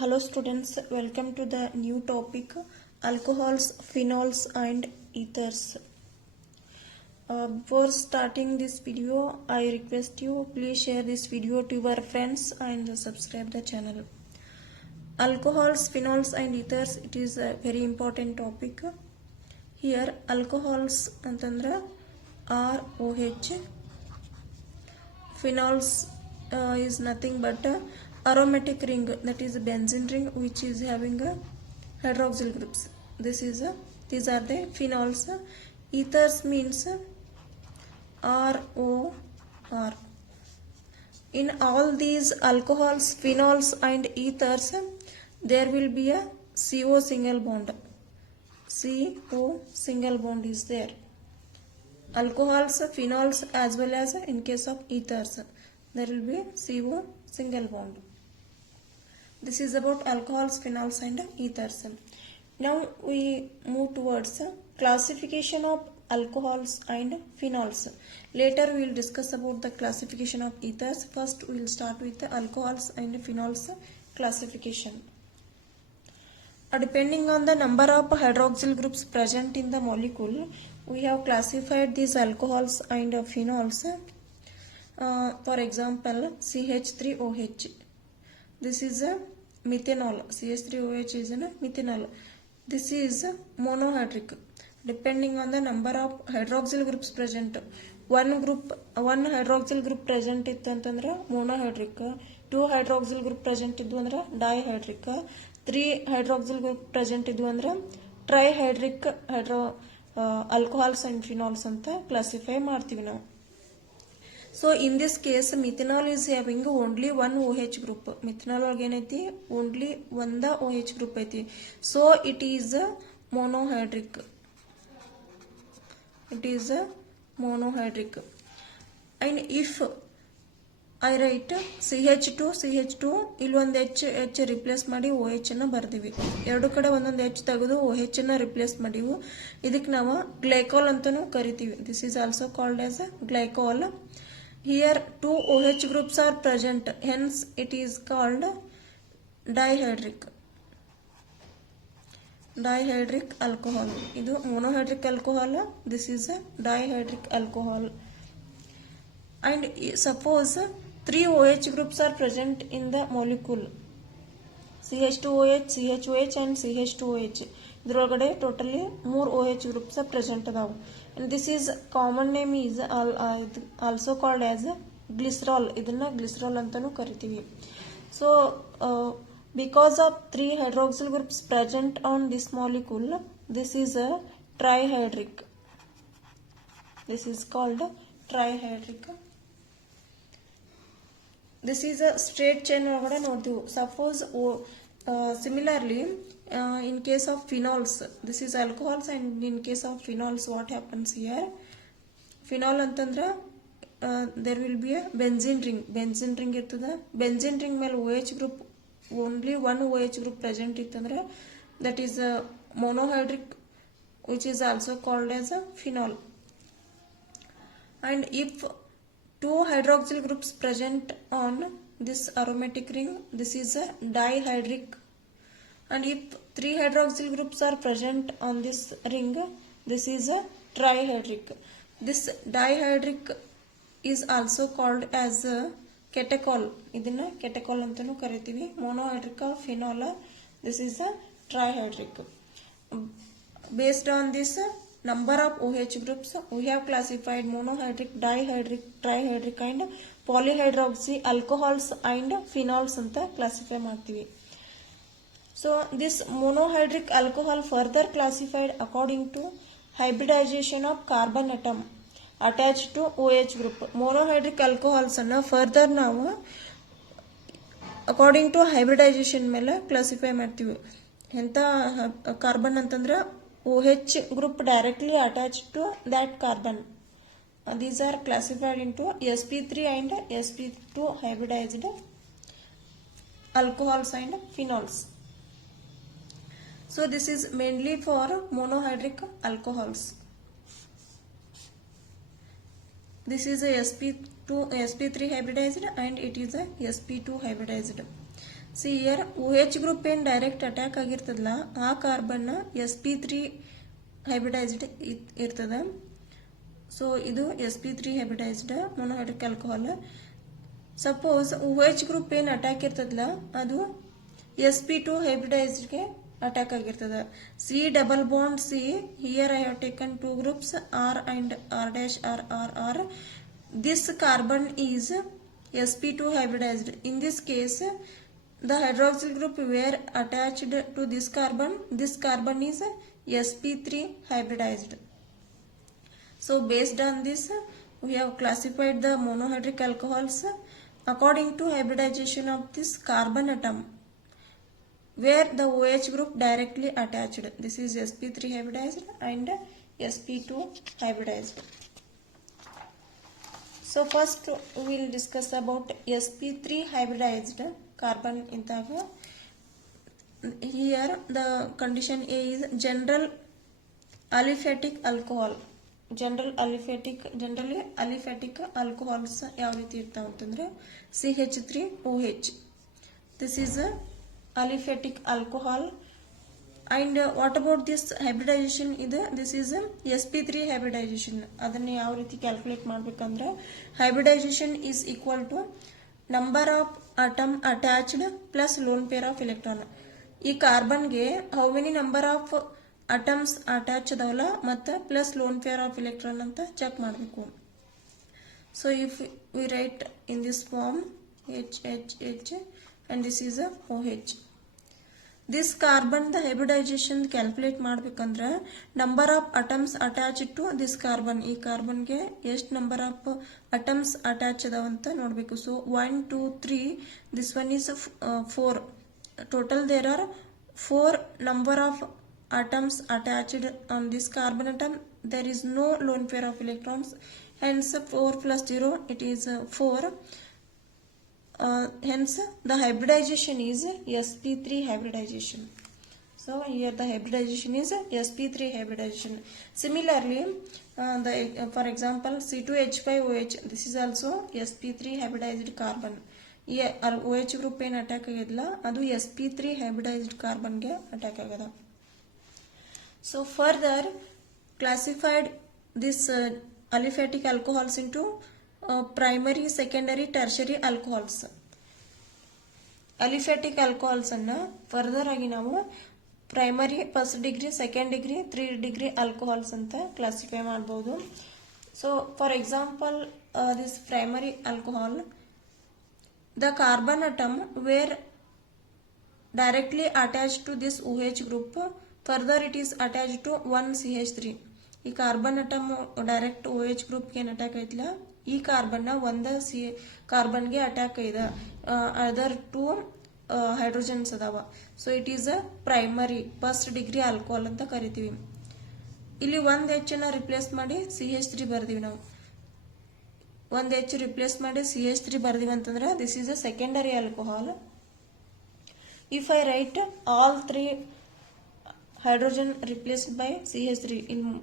Hello students, welcome to the new topic alcohols, phenols and ethers. Before starting this video, I request you please share this video to your friends and subscribe the channel. Alcohols, phenols and ethers, it is a very important topic. Here alcohols antandra ROH, phenols is nothing but aromatic ring, that is a benzene ring which is having a hydroxyl groups. These are the phenols. Ethers means ROR. In all these alcohols, phenols and ethers, there will be a CO single bond. CO single bond is there. Alcohols, phenols as well as in case of ethers, there will be CO single bond. This is about alcohols, phenols and ethers. Now we move towards classification of alcohols and phenols. Later we will discuss about the classification of ethers. First we will start with the alcohols and phenols classification. Depending on the number of hydroxyl groups present in the molecule, we have classified these alcohols and phenols. For example, CH3OH. This is a methanol. CH3OH is a methanol. This is monohydric. Depending on the number of hydroxyl groups present, one hydroxyl group present ittu antandra monohydric, two hydroxyl group present iddu andra dihydric, three hydroxyl group present iddu andra trihydric alcohols and phenols anta classify ಮಾಡ್ತೀವಿ ನಾವು. So in this case methanol is having only one OH group. Methanol againati only one the OH group ಐತಿ. So it is a monohydric. It is a monohydric. And if I write CH2 ಇಲ್ಲಿ ಒಂದು H replace ಮಾಡಿ OH ಅನ್ನು ಬರ್ದಿವಿ. ಎರಡು ಕಡೆ ಒಂದೊಂದು H ತೆಗೆದು OH ಅನ್ನು ರಿಪ್ಲೇಸ್ ಮಾಡಿವು. ಇದಕ್ಕೆ ನಾವು ಗ್ಲೈಕಾಲ್ ಅಂತಾನೂ ಕರಿತೀವಿ. This is also called as a glycol. Here two OH groups are present, hence it is called dihydric alcohol. Idu monohydric alcohol, this is a dihydric alcohol. And suppose three OH groups are present in the molecule, CH2OH, CHOH and CH2OH. ಇದರೊಳಗಡೆ totally 3 OH groups are present ಅದಾವು. And this is common name is also called as glycerol. ಇದನ್ನ glycerol ಅಂತಾನೂ ಕರಿತೀವಿ. So because of three hydroxyl groups present on this molecule, this is a trihydric. This is called trihydric. This is a straight chain ಒಳಗಡೆ ನೋಡ್ತೀವಿ. Suppose similarly in case of phenols, this is alcohols, and in case of phenols what happens here, phenol ಅಂತಂದ್ರೆ there will be a benzene ring ಇರ್ತದೆ. benzene ring ಮೇಲೆ OH group only one OH group present ಇತ್ತಂದ್ರೆ that is a monohydric, which is also called as a phenol. And if two hydroxyl groups present on this aromatic ring, this is a dihydric. And if three hydroxyl groups are present on this ring, this is a trihydric. This dihydric is also called as a catechol. ಇದನ್ನ catechol ಅಂತಾನೂ ಕರಿತೀವಿ. monohydric phenol, this is a trihydric. Based on this number of OH groups, we have classified monohydric, dihydric, trihydric and polyhydroxy alcohols and phenols ಅಂತ classify ಮಾಡ್ತೀವಿ. So this monohydric alcohol further classified according to hybridization of carbon atom attached to OH group. Monohydric alcohols ಅನ್ನು further ನಾವು according to hybridization ಮೇಲೆ classify ಮಾಡ್ತೀವಿ. ಎಂತ carbon ಅಂತಂದ್ರೆ OH group directly attached to that carbon. These are classified into sp3 and sp2 hybridized alcohols and phenols. So this is mainly for monohydric alcohols. This is a sp3 hybridized and it is a sp2 hybridized. C here OH group ಏನು direct attack ಆಗಿರ್ತದಲ್ಲ ಆ carbon sp3 hybridised ಇರ್ತದೆ. So ಇದು sp3 hybridised monohydric alcohol. Suppose OH group ಏನು attack ಇರ್ತದಲ್ಲ ಅದು sp2 ಹೈಬ್ರಿಡೈಸ್ಡ್ಗೆ attack ಆಗಿರ್ತದೆ. C double bond C, here I have taken 2 groups R and R dash R R R. This carbon is sp2 hybridized. In this case the hydroxyl group were attached to this carbon. This carbon is sp3 hybridized. So based on this we have classified the monohydric alcohols according to hybridization of this carbon atom where the OH group directly attached. This is sp3 hybridized and sp2 hybridized. So first we will discuss about sp3 hybridized carbon intaga. Here the condition A is general aliphatic alcohol. Generally aliphatic alcohols ಯಾವ ರೀತಿ ಇರ್ತಾವ ಅಂತಂದ್ರೆ CH3OH. This is a aliphatic alcohol. And what about this hybridization ಇದೆ? This is a sp3 hybridization. ಅದನ್ನ ಯಾವ ರೀತಿ calculate ಮಾಡಬೇಕಂದ್ರೆ hybridization is equal to number of atom attached plus lone pair of electron. ಈ ಕಾರ್ಬನ್ಗೆ how many number of atoms attached ಅದಾವಲ್ಲ ಮತ್ತೆ plus lone pair of electron ಅಂತ check ಮಾಡಬೇಕು. So if we write in this form HHH and this is a OH. This carbon the hybridization calculate ಮಾಡಬೇಕಂದ್ರೆ number of atoms attached to this carbon. ಈ ಕಾರ್ಬನ್ಗೆ ಎಷ್ಟು number of atoms attached ಅದಾವಂತ ನೋಡಬೇಕು. So 1 2 3 this one is 4. Total there are 4 number of atoms attached on this carbon atom. There is no lone pair of electrons, hence 4 plus 0 it is 4. Hence the hybridization is sp3 hybridization. So here the hybridization is sp3 hybridization. Similarly for example C2H5OH, this is also sp3 hybridized carbon. here OH group ಏನು attack ಆಗಿದ್ಲ ಅದು sp3 hybridized carbon ಗೆ attack ಆಗದ. So further classified this aliphatic alcohols into primary, secondary, tertiary alcohols. Aliphatic alcohols ಅನ್ನ further ಆಗಿ ನಾವು primary, first degree, second degree, 3 degree alcohols ಅಂತ classify ಮಾಡಬಹುದು. So for example this primary alcohol, the carbon atom were directly attached to this OH group. Further it is attached to 1 CH3. ಈ carbon atom direct OH group ಗೆ attack ಐತಿಲ್ಲ, ಈ carbon ಒಂದ carbon ಗೆ attack ಐದ, other 2 hydrogens ಅದಾವ. So it is a primary first degree alcohol ಅಂತ ಕರಿತೀವಿ. ಇಲ್ಲಿ ಒಂದ್ H ನ ರಿಪ್ಲೇಸ್ ಮಾಡಿ CH3 ಬರ್ದೀವಿ. ನಾವು ಒಂದ್ H ರಿಪ್ಲೇಸ್ ಮಾಡಿ CH3 ಬರ್ದೀವಿ ಅಂತಂದ್ರೆ this is a secondary alcohol. If I right all 3 hydrogen replaced by CH3, ಇನ್ನು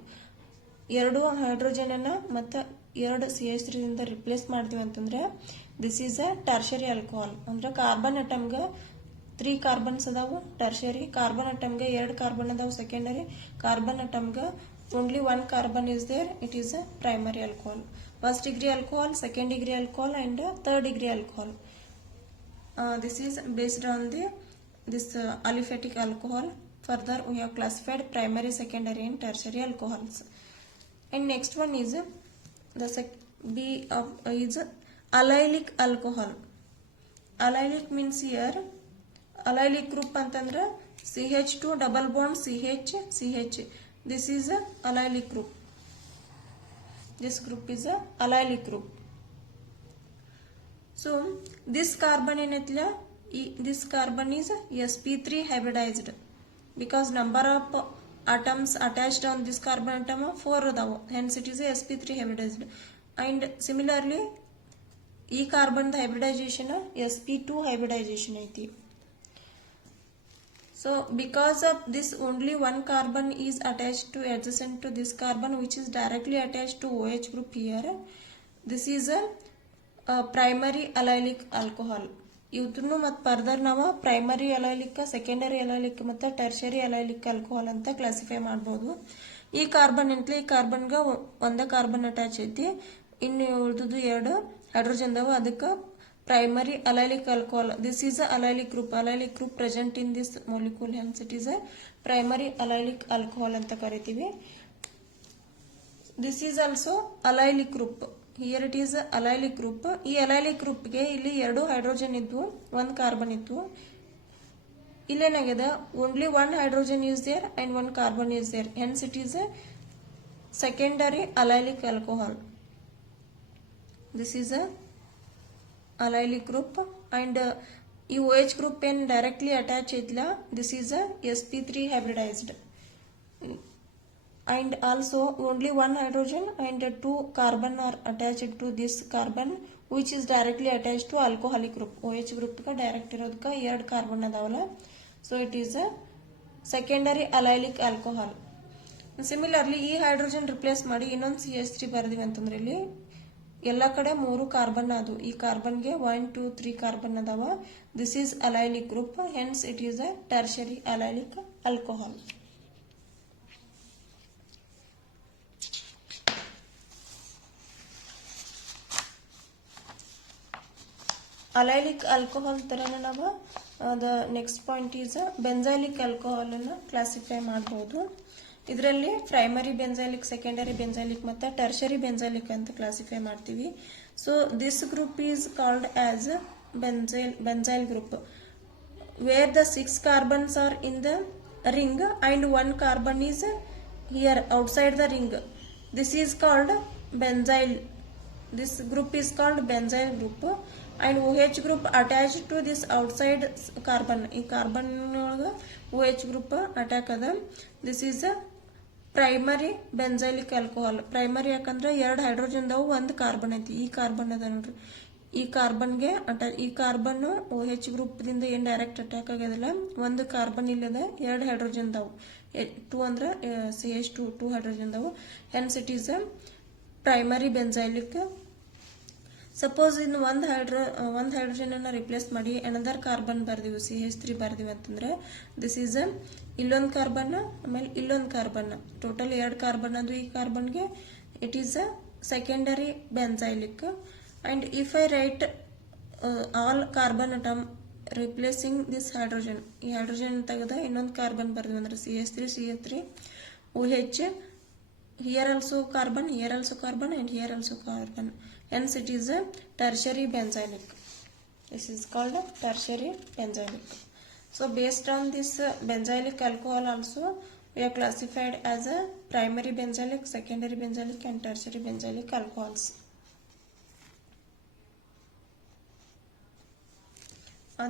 2 ಹೈಡ್ರೋಜನ್ ಅನ್ನ ಮತ್ತೆ 2 CH3 ದಿಂದ ರಿಪ್ಲೇಸ್ ಮಾಡ್ತೀವಿ ಅಂತಂದ್ರೆ this is a tertiary alcohol. ಅಂದ್ರೆ ಕಾರ್ಬನ್ ಅಟಮ್ಗ 3 ಕಾರ್ಬನ್ಸ್ ಅದಾವು ಟರ್ಷರಿ, ಕಾರ್ಬನ್ ಅಟಮ್ಗೆ 2 ಕಾರ್ಬನ್ ಅದಾವು secondary, carbon ಅಟಮ್ಗ only 1 carbon is there, it is a primary alcohol. First degree alcohol, second degree alcohol and third degree alcohol. This is based on this aliphatic alcohol. Further we have classified primary, secondary and tertiary alcohols. And next one is the B of is allylic alcohol. Allylic means here allylic group antandra CH2 double bond CH CH. This is a allylic group. This group is a allylic group. So this carbon ಏನೈತಿಲ್ಲ, this carbon is sp3 hybridized because number of atoms attached on this carbon atom 4 ಅದಾವು, hence it is a sp3 hybridized. And similarly ಈ carbon hybridization sp2 hybridization ಐತಿ. So because of this only 1 carbon is attached to adjacent to this carbon which is directly attached to OH group here. This is a primary allylic alcohol. ಇವತ್ತನ್ನು ಮತ್ತು further ನಾವು primary ಅಲೈಲಿಕ್, secondary ಅಲೈಲಿಕ್ ಮತ್ತು tertiary allylic alcohol ಅಂತ classify ಮಾಡ್ಬೋದು. ಈ carbon ಎಂಟ್ಲಿ ಈ ಕಾರ್ಬನ್ಗೆ ಒಂದೇ carbon attach ಐತಿ, ಇನ್ನು ಉಳಿದುದು 2 ಹೈಡ್ರೋಜನ್ ಅದಾವ, ಅದಕ್ಕೆ primary allylic alcohol. This is a allylic group. Allylic group present in this molecule, hence it is a primary allylic alcohol ಅಂತ ಕರಿತೀವಿ. This is also allylic group. Here it is allylic group. ಈ allylic ಗ್ರೂಪ್ಗೆ ಇಲ್ಲಿ 2 hydrogen ಇದ್ವು, 1 carbon ಇತ್ತು. ಇಲ್ಲೇನಾಗಿದೆ, only 1 hydrogen is there and 1 carbon is there, hence it is a secondary allylic alcohol. This is a allylic group and ಈ OH group ಏನ್ directly attach ಐತಿಲ್ಲ, this is a sp3 hybridized. And also only 1 hydrogen and 2 carbon are attached to this carbon which is directly attached to alcoholic group. OH group ka direct irodka 2 carbon adavalla, so it is a secondary allylic alcohol. Similarly ಈ hydrogen replace ಮಾಡಿ ಇನ್ನೊಂದು CH3 ಬರೆದಿವಿ ಅಂತಂದ್ರೆ ಇಲ್ಲಿ ಎಲ್ಲ ಕಡೆ 3 carbon ಅದು. ಈ ಕಾರ್ಬನ್ಗೆ 1 2 3 ಕಾರ್ಬನ್ ಅದಾವ. This is allylic group, hence it is a tertiary allylic alcohol. Allylic alcohol ತರನೇ ನಾವು the next point is benzylic alcohol ಅನ್ನು ಕ್ಲಾಸಿಫೈ ಮಾಡಬಹುದು. ಇದರಲ್ಲಿ ಪ್ರೈಮರಿ ಬೆಂಜೈಲಿಕ್, ಸೆಕೆಂಡರಿ ಬೆಂಜೈಲಿಕ್ ಮತ್ತು ಟರ್ಷರಿ ಬೆಂಜೈಲಿಕ್ ಅಂತ ಕ್ಲಾಸಿಫೈ ಮಾಡ್ತೀವಿ. So this group is called as benzyl group, where the 6 carbons are in the ring and 1 carbon is here outside the ring. This is called benzyl. This group is called benzyl group and OH group attached to this outside carbon. ಈ carbon ಒಳಗೆ OH group attack ಅದ. This is a primary benzylic alcohol. Primary ಯಾಕಂದ್ರೆ 2 hydrogen ಅದಾವು, 1 carbon ಐತಿ. ಈ carbon ಅದ ನೋಡ್ರಿ, ಈ ಕಾರ್ಬನ್ಗೆ ಈ ಕಾರ್ಬನ್ OH ಗ್ರೂಪ್ ದಿಂದ ಏನ್ ಡೈರೆಕ್ಟ್ ಅಟ್ಯಾಕ್ ಆಗ್ಯದಲ್ಲ, 1 ಕಾರ್ಬನ್ ಇಲ್ಲದ 2 ಹೈಡ್ರೋಜನ್ ಅದಾವು, 2 ಅಂದ್ರೆ CH2 2 ಹೈಡ್ರೋಜನ್ ಅದಾವು, hence it is a primary benzylic. Suppose ಇನ್ನು ಒಂದು ಹೈಡ್ರೋಜನ್ ಅನ್ನ ರಿಪ್ಲೇಸ್ ಮಾಡಿ ಅನದರ್ ಕಾರ್ಬನ್ ಬರ್ದಿವಿ, CH3 ಬರ್ದಿವಿ ಅಂತಂದ್ರೆ ದಿಸ್ ಈಸ್ ಅ ಇಲ್ಲೊಂದು ಕಾರ್ಬನ್ ಆಮೇಲೆ ಇಲ್ಲೊಂದು ಕಾರ್ಬನ್, ಟೋಟಲ್ 2 ಕಾರ್ಬನ್ ಅದು. ಈ ಕಾರ್ಬನ್ಗೆ it is a secondary benzylic. And if I write all carbon atom replacing this hydrogen, ಈ ಹೈಡ್ರೋಜನ್ ತೆಗೆದ ಇನ್ನೊಂದು ಕಾರ್ಬನ್ ಬರ್ದಿವಿ ಅಂದ್ರೆ CH3 OH, here also carbon, here also carbon and here also carbon, hence it is a tertiary benzylic. This is called a tertiary benzylic. So based on this benzylic alcohol also we are classified as a primary benzylic, secondary benzylic and tertiary benzylic alcohols.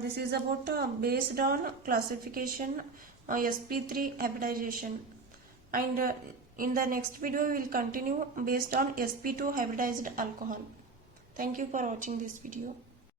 This is about based on classification sp3 hybridization, and in the next video we will continue based on sp2 hybridized alcohol. Thank you for watching this video.